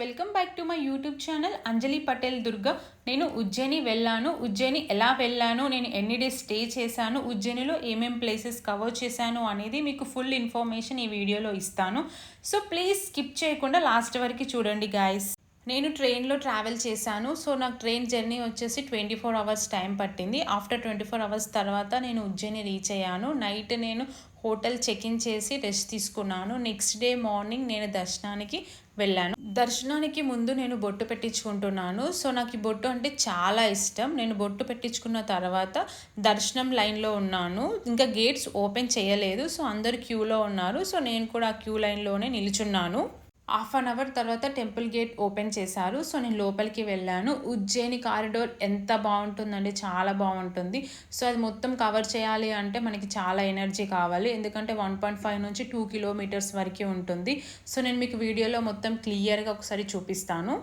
Welcome back to my YouTube channel Anjali Patel Durga. నేను ఉజ్జయిని వెళ్ళాను. ఉజ్జయిని ఎలా వెళ్ళాను, నేను ఎన్ని డేస్ స్టే చేశాను, ఉజ్జయినిలో ఏమేం ప్లేసెస్ కవర్ చేశాను అనేది మీకు ఫుల్ ఇన్ఫర్మేషన్ ఈ వీడియోలో ఇస్తాను. సో ప్లీజ్ స్కిప్ చేయకుండా లాస్ట్ వరకు చూడండి గాయస్. నేను ట్రైన్లో ట్రావెల్ చేశాను. సో నాకు ట్రైన్ జర్నీ వచ్చేసి 24 అవర్స్ టైం పట్టింది. ఆఫ్టర్ 24 అవర్స్ తర్వాత నేను ఉజ్జయిని రీచ్ అయ్యాను. నైట్ నేను హోటల్ చెక్-ఇన్ చేసి రెస్ట్ తీసుకున్నాను. నెక్స్ట్ డే మార్నింగ్ నేను దర్శనానికి వెళ్ళాను. దర్శనానికి ముందు నేను బొట్టు పెట్టించుకుంటున్నాను. సో నాకు ఈ బొట్టు అంటే చాలా ఇష్టం. నేను బొట్టు పెట్టించుకున్న తర్వాత దర్శనం లైన్లో ఉన్నాను. ఇంకా గేట్స్ ఓపెన్ చేయలేదు. సో అందరు క్యూలో ఉన్నారు. సో నేను కూడా ఆ క్యూ లైన్లోనే నిల్చున్నాను. హాఫ్ అన్ అవర్ తర్వాత టెంపుల్ గేట్ ఓపెన్ చేశారు. సో నేను లోపలికి వెళ్ళాను. ఉజ్జయిని కారిడోర్ ఎంత బాగుంటుందండి, చాలా బాగుంటుంది. సో అది మొత్తం కవర్ చేయాలి అంటే మనకి చాలా ఎనర్జీ కావాలి. ఎందుకంటే 1.5 నుంచి 2 కిలోమీటర్స్ వరకు ఉంటుంది. సో నేను మీకు వీడియోలో మొత్తం క్లియర్గా ఒకసారి చూపిస్తాను.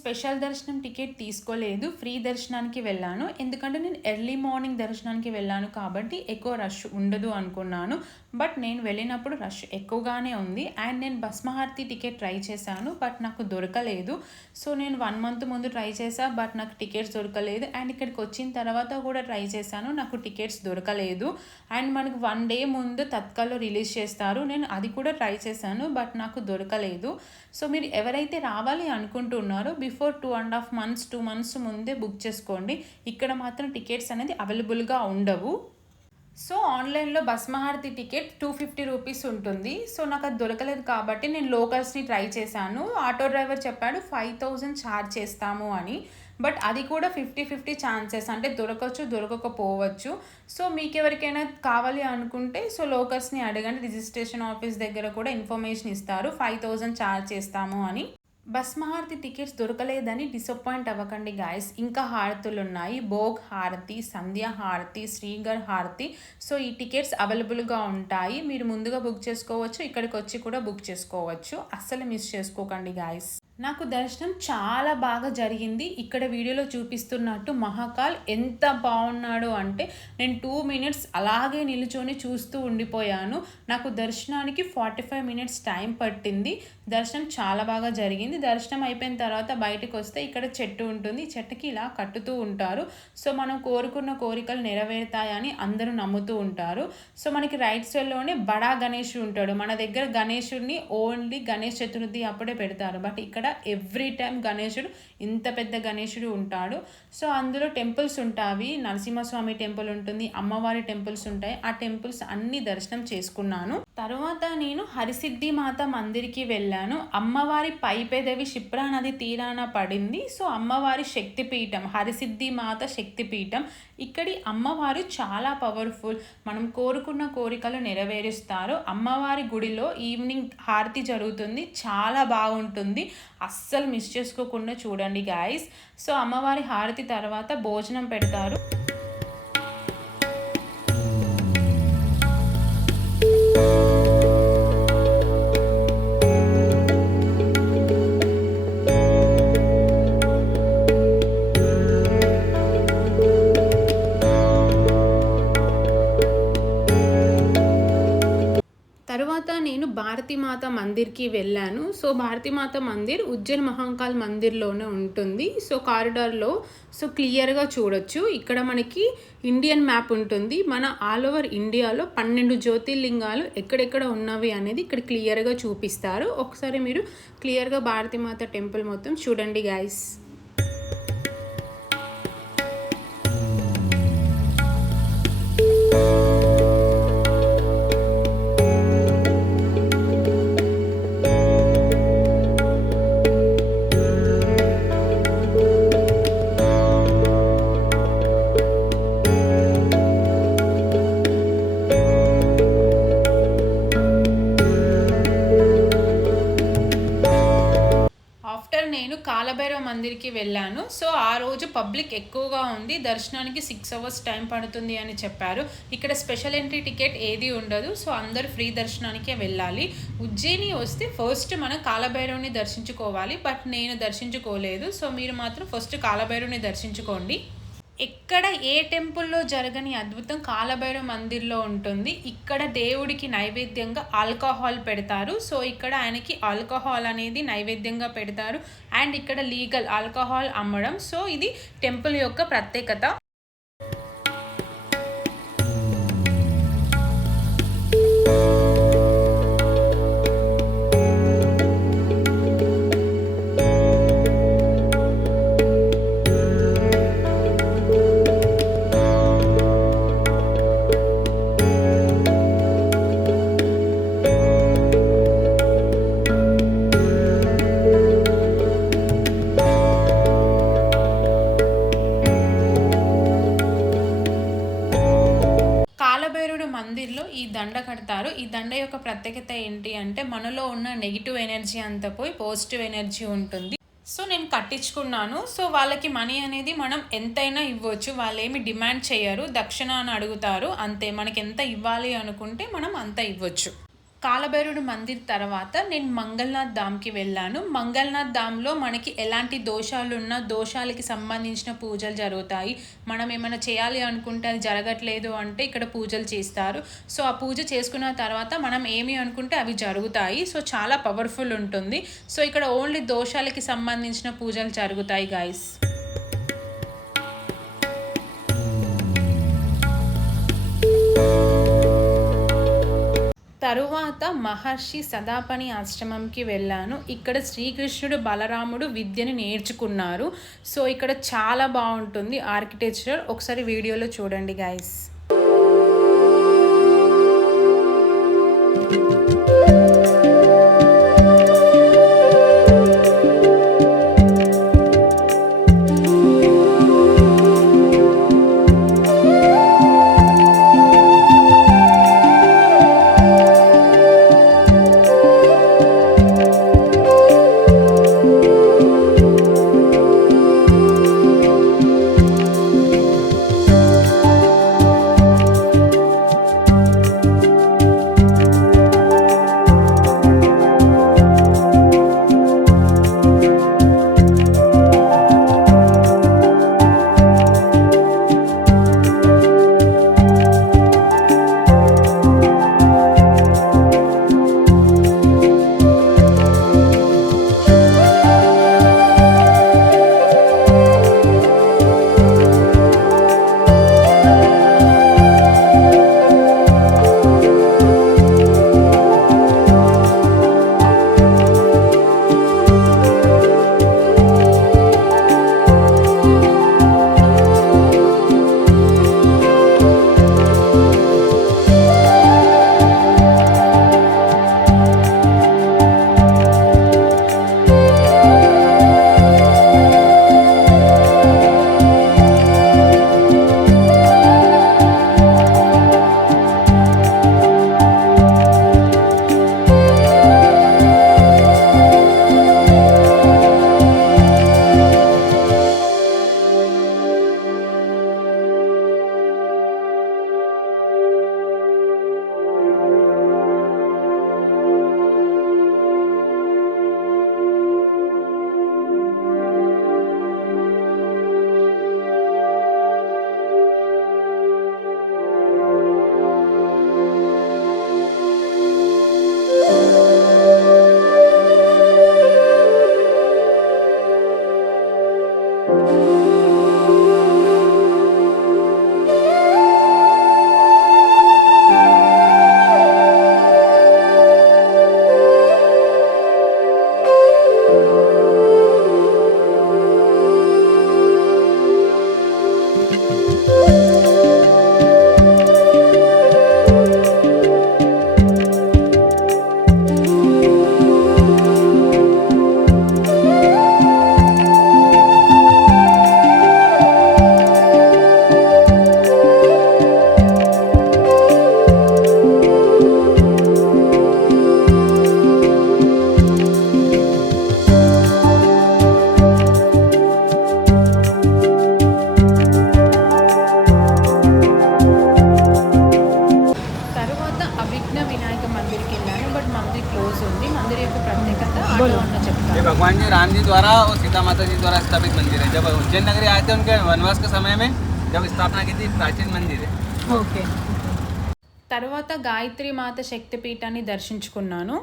స్పెషల్ దర్శనం టికెట్ తీసుకోలేదు, ఫ్రీ దర్శనానికి వెళ్ళాను. ఎందుకంటే నేను ఎర్లీ మార్నింగ్ దర్శనానికి వెళ్ళాను కాబట్టి ఎక్కువ రష్ ఉండదు అనుకున్నాను. బట్ నేను వెళ్ళినప్పుడు రష్ ఎక్కువగానే ఉంది. అండ్ నేను భస్మహారతి టికెట్ ట్రై చేశాను, బట్ నాకు దొరకలేదు. సో నేను 1 month ముందు ట్రై చేశాను, బట్ నాకు టికెట్స్ దొరకలేదు. అండ్ ఇక్కడికి వచ్చిన తర్వాత కూడా ట్రై చేశాను, నాకు టికెట్స్ దొరకలేదు. అండ్ మనకు 1 day ముందు తత్కాల్లో రిలీజ్ చేస్తారు. నేను అది కూడా ట్రై చేశాను, బట్ నాకు దొరకలేదు. సో మీరు ఎవరైతే రావాలి అనుకుంటున్నారో బిఫోర్ 2.5 months 2 months ముందే బుక్ చేసుకోండి. ఇక్కడ మాత్రం టికెట్స్ అనేది అవైలబుల్గా ఉండవు. సో ఆన్లైన్లో భస్మహారతి టికెట్ 250 రూపీస్ ఉంటుంది. సో నాకు అది దొరకలేదు కాబట్టి నేను లోకల్స్ని ట్రై చేశాను. ఆటో డ్రైవర్ చెప్పాడు 5000 ఛార్జ్ చేస్తాము అని. బట్ అది కూడా 50-50 ఛాన్సెస్, అంటే దొరకవచ్చు దొరకకపోవచ్చు. సో మీకు ఎవరికైనా కావాలి అనుకుంటే సో లోకల్స్ని అడగండి. రిజిస్ట్రేషన్ ఆఫీస్ దగ్గర కూడా ఇన్ఫర్మేషన్ ఇస్తారు 5000 ఛార్జ్ చేస్తాము అని. భస్మహారతి టికెట్స్ దొరకలేదని డిసప్పాయింట్ అవ్వకండి గాయస్. ఇంకా హారతులు ఉన్నాయి. భోగ్ హారతి, సంధ్యా హారతి, శ్రీగర్ హారతి. సో ఈ టికెట్స్ అవైలబుల్గా ఉంటాయి. మీరు ముందుగా బుక్ చేసుకోవచ్చు, ఇక్కడికి వచ్చి కూడా బుక్ చేసుకోవచ్చు. అస్సలు మిస్ చేసుకోకండి గాయస్. నాకు దర్శనం చాలా బాగా జరిగింది. ఇక్కడ వీడియోలో చూపిస్తున్నట్టు మహాకాల్ ఎంత బాగున్నాడు అంటే నేను 2 minutes అలాగే నిలుచొని చూస్తూ ఉండిపోయాను. నాకు దర్శనానికి 45 minutes టైం పట్టింది. దర్శనం చాలా బాగా జరిగింది. దర్శనం అయిపోయిన తర్వాత బయటకు వస్తే ఇక్కడ చెట్టు ఉంటుంది. చెట్టుకి ఇలా కట్టుతూ ఉంటారు. సో మనం కోరుకున్న కోరికలు నెరవేరుతాయని అందరూ నమ్ముతూ ఉంటారు. సో మనకి రైట్ సైడ్లోనే బడా గణేశుడు ఉంటాడు. మన దగ్గర గణేశుడిని ఓన్లీ గణేష్ చతుర్థి అప్పుడే పెడతారు. బట్ ఇక్కడ ఎవ్రీ టైం గణేశుడు, ఇంత పెద్ద గణేశుడు ఉంటాడు. సో అందులో టెంపుల్స్ ఉంటాయి. నరసింహస్వామి టెంపుల్ ఉంటుంది, అమ్మవారి టెంపుల్స్ ఉంటాయి. ఆ టెంపుల్స్ అన్ని దర్శనం చేసుకున్నాను. తర్వాత నేను హరిసిద్ధి మాత మందిర్కి వెళ్ళాను. అమ్మవారి పై పెదవి క్షిప్రా నది తీరాన పడింది. సో అమ్మవారి శక్తిపీఠం, హరిసిద్ధి మాత శక్తిపీఠం. ఇక్కడి అమ్మవారు చాలా పవర్ఫుల్. మనం కోరుకున్న కోరికలు నెరవేరుస్తారు. అమ్మవారి గుడిలో ఈవినింగ్ హారతి జరుగుతుంది, చాలా బాగుంటుంది. అస్సలు మిస్ చేసుకోకుండా చూడండి గాయస్. సో అమ్మవారి హారతి తర్వాత భోజనం పెడతారు. తరువాత నేను భారతీమాత మందిర్‌కి వెళ్ళాను. సో, భారతీమాత మందిర్ ఉజ్జయిన్ మహంకాల్ మందిర్‌లోనే ఉంటుంది. సో, కారిడార్‌లో క్లియర్‌గా చూడొచ్చు. ఇక్కడ మనకి ఇండియన్ మ్యాప్ ఉంటుంది. మన ఆల్ ఓవర్ ఇండియాలో 12 జ్యోతిర్లింగాలు ఎక్కడెక్కడ ఉన్నవి అనేది ఇక్కడ క్లియర్‌గా చూపిస్తారు. ఒకసారి మీరు క్లియర్‌గా భారతీమాత టెంపుల్ మొత్తం చూడండి గైస్. నేను కాలభైరవ మందిర్‌కి వెళ్ళాను. సో, ఆ రోజు పబ్లిక్ ఎక్కువగా ఉంది. దర్శనానికి 6 అవర్స్ టైం పడుతుంది అని చెప్పారు. ఇక్కడ స్పెషల్ ఎంట్రీ టికెట్ ఏది ఉండదు. సో, అందరూ ఫ్రీ దర్శనానికే వెళ్ళాలి. ఉజ్జయిని వస్తే ఫస్ట్ మనం కాలభైరవుని దర్శించుకోవాలి. బట్ నేను దర్శించుకోలేదు. సో, మీరు మాత్రం ఫస్ట్ కాలభైరవుని దర్శించుకోండి. ఎక్కడ ఏ టెంపుల్లో జరగని అద్భుతం కాలభైరవ మందిర్లో ఉంటుంది. ఇక్కడ దేవుడికి నైవేద్యంగా ఆల్కహాల్ పెడతారు. సో, ఇక్కడ ఆయనకి ఆల్కహాల్ అనేది నైవేద్యంగా పెడతారు. అండ్ ఇక్కడ లీగల్ ఆల్కహాల్ అమ్మడం. సో, ఇది టెంపుల్ యొక్క ప్రత్యేకత. మందిర్లో ఈ దండ కడతారు. ఈ దండ యొక్క ప్రత్యేకత ఏంటి అంటే మనలో ఉన్న నెగిటివ్ ఎనర్జీ అంతా పోయి పాజిటివ్ ఎనర్జీ ఉంటుంది. సో, నేను కట్టించుకున్నాను. సో, వాళ్ళకి మనీ అనేది మనం ఎంతైనా ఇవ్వచ్చు. వాళ్ళు ఏమి డిమాండ్ చేయరు. దక్షిణ అని అడుగుతారు అంతే. మనకి ఎంత ఇవ్వాలి అనుకుంటే మనం అంత ఇవ్వచ్చు. కాలభైరవుడు మందిర్ తర్వాత నేను మంగళనాథ్ ధామ్‌కి వెళ్ళాను. మంగళనాథ్ ధామ్‌లో మనకి ఎలాంటి దోషాలున్నా దోషాలకి సంబంధించిన పూజలు జరుగుతాయి. మనం ఏమైనా చేయాలి అనుకుంటే అది జరగట్లేదు అంటే ఇక్కడ పూజలు చేస్తారు. సో, ఆ పూజ చేసుకున్న తర్వాత మనం ఏమి అనుకుంటే అవి జరుగుతాయి. సో, చాలా పవర్ఫుల్ ఉంటుంది. సో, ఇక్కడ ఓన్లీ దోషాలకి సంబంధించిన పూజలు జరుగుతాయి గైస్. తరువాత మహర్షి సదాపని ఆశ్రమంకి వెళ్ళాను. ఇక్కడ శ్రీకృష్ణుడు బలరాముడు విద్యని నేర్చుకున్నారు. సో, ఇక్కడ చాలా బాగుంటుంది ఆర్కిటెక్చర్. ఒకసారి వీడియోలో చూడండి గైస్. రోజు ఉంది. మందిర్ యొక్క ప్రత్యేకత ఆటో అన్న ये చెప్తాను. भगवान जी राम जी द्वारा और सीता माता जी द्वारा स्थापित मंदिर है। जब उज्जैन नगरी आए थे उनके वनवास के समय में जब स्थापना की थी, प्राचीन मंदिर है। ఓకే. తర్వాత గాయత్రి మాత శక్తిపీఠాన్ని దర్శించుకున్నాను.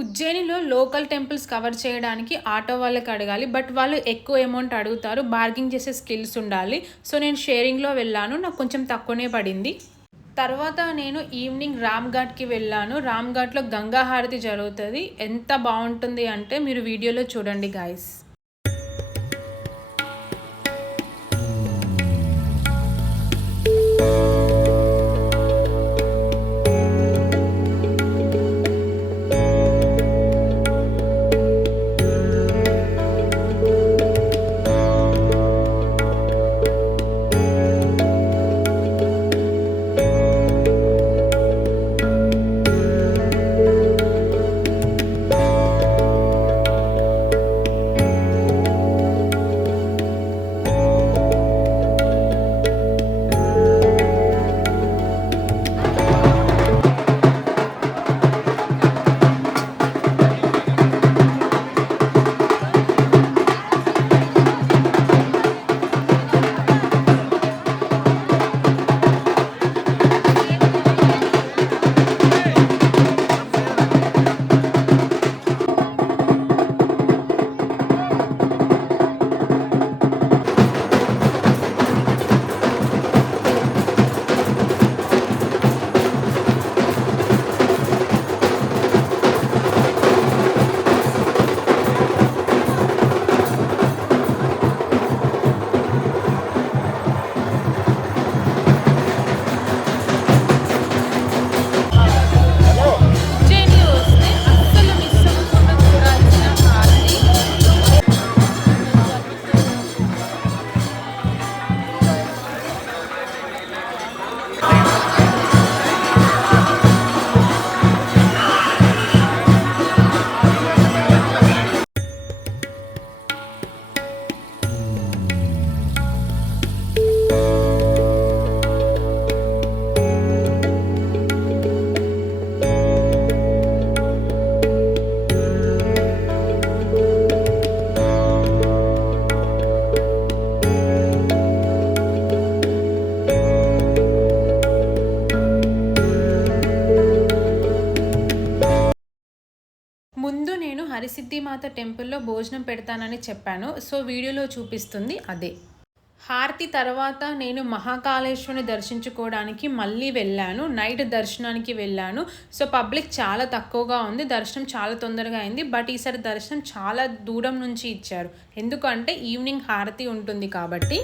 ఉజ్జయినిలో లోకల్ టెంపుల్స్ కవర్ చేయడానికి ఆటో వాళ్ళకి అడగాలి. బట్ వాళ్ళు ఎక్కువ అమౌంట్ అడుగుతారు. బార్గింగ్ చేసే స్కిల్స్ ఉండాలి. సో నేను షేరింగ్లో వెళ్ళాను. నాకు కొంచెం తక్కువనే పడింది. తర్వాత నేను ఈవినింగ్ రామ్ఘాట్కి వెళ్ళాను. రామ్ఘాట్లో గంగా హారతి జరుగుతుంది. ఎంత బాగుంటుంది అంటే మీరు వీడియోలో చూడండి గాయస్. ఉజ్జయిని వస్తే అస్సలు మిస్ అవ్వకుండా చూడాల్సిన హారతి. ముందు నేను హరిసిద్ధిమాత టెంపుల్లో భోజనం పెడతానని చెప్పాను. సో వీడియోలో చూపిస్తుంది అదే. హారతి తర్వాత నేను మహాకాళేశ్వరుని దర్శించుకోవడానికి మళ్ళీ వెళ్ళాను. నైట్ దర్శనానికి వెళ్ళాను. సో పబ్లిక్ చాలా తక్కువగా ఉంది. దర్శనం చాలా తొందరగా అయింది. బట్ ఈసారి దర్శనం చాలా దూరం నుంచి ఇచ్చారు. ఎందుకంటే ఈవినింగ్ హారతి ఉంటుంది కాబట్టి.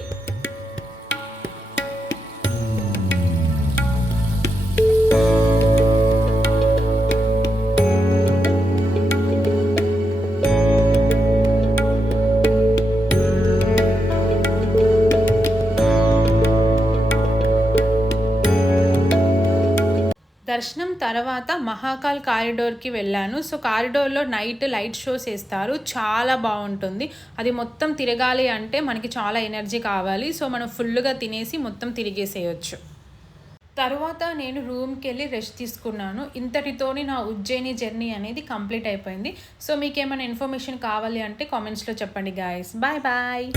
దర్శనం తర్వాత మహాకాల్ కారిడోర్కి వెళ్ళాను. సో కారిడోర్లో నైట్ లైట్ షోస్ వేస్తారు. చాలా బాగుంటుంది. అది మొత్తం తిరగాలి అంటే మనకి చాలా ఎనర్జీ కావాలి. సో మనం ఫుల్గా తినేసి మొత్తం తిరిగేసేయచ్చు. తర్వాత నేను రూమ్కి వెళ్ళి రెస్ట్ తీసుకున్నాను. ఇంతటితోని నా ఉజ్జయిని జర్నీ అనేది కంప్లీట్ అయిపోయింది. సో మీకు ఏమైనా ఇన్ఫర్మేషన్ కావాలి అంటే కామెంట్స్లో చెప్పండి గాయస్. Bye bye.